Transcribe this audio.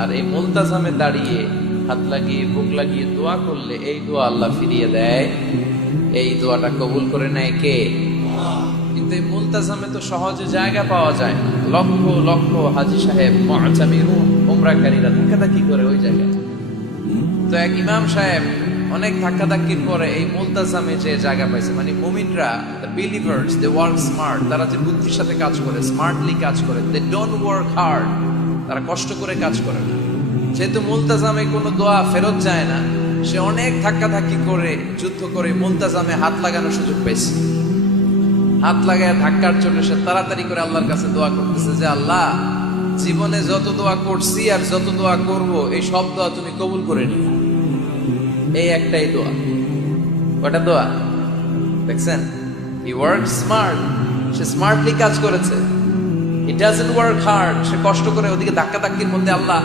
আর এই মুলতাজামে দাঁড়িয়ে হাত লাগিয়ে বুক লাগিয়ে দোয়া করলে এই দোয়া আল্লাহ ফিরিয়ে দেয়। এই দোয়াটা কবুল করে নেয় কে? কিন্তু এই মুলতাজামে তো সহজে জায়গা পাওয়া যায় না। লক্ষ লক্ষ হাজী সাহেব মুতামিরুন উমরাকারীরা ধাক্কাধাক্কি করে ওই জায়গায়। তো এক ইমাম সাহেব অনেক ধাক্কাধাক্কির পরে এই মুলতাজামে যে জায়গা পাইছে। মানে মুমিনরা, the believers, they work smart. তারা যে বুদ্ধির সাথে কাজ করে, স্মার্টলি কাজ করে, দে ডোন্ট ওয়ার্ক হার্ড। তারা কষ্ট করে কাজ করে না। যেহেতু মুলতাজামে কোনো দোয়া ফেরত যায় না, সে অনেক ধাক্কাধাক্কি করে যুদ্ধ করে মুলতাজামে হাত লাগানোর সুযোগ পেয়েছে। হাত লাগায় ধাক্কার জন্য সে তাড়াতাড়ি করে আল্লাহর কাছে দোয়া করতেছে যে আল্লাহ, জীবনে যত দোয়া করছি আর যত দোয়া করব, এই সব দোয়া তুমি কবুল করে নিও। এই একটাই দোয়া। কটা দোয়া দেখছেন? He work smart, say smartly কাজ করেছে। হি ডাজন্ট ওয়ার্ক হার্ড, সে কষ্ট করে ওদিকে ধাক্কাধাক্কির মধ্যে আল্লাহ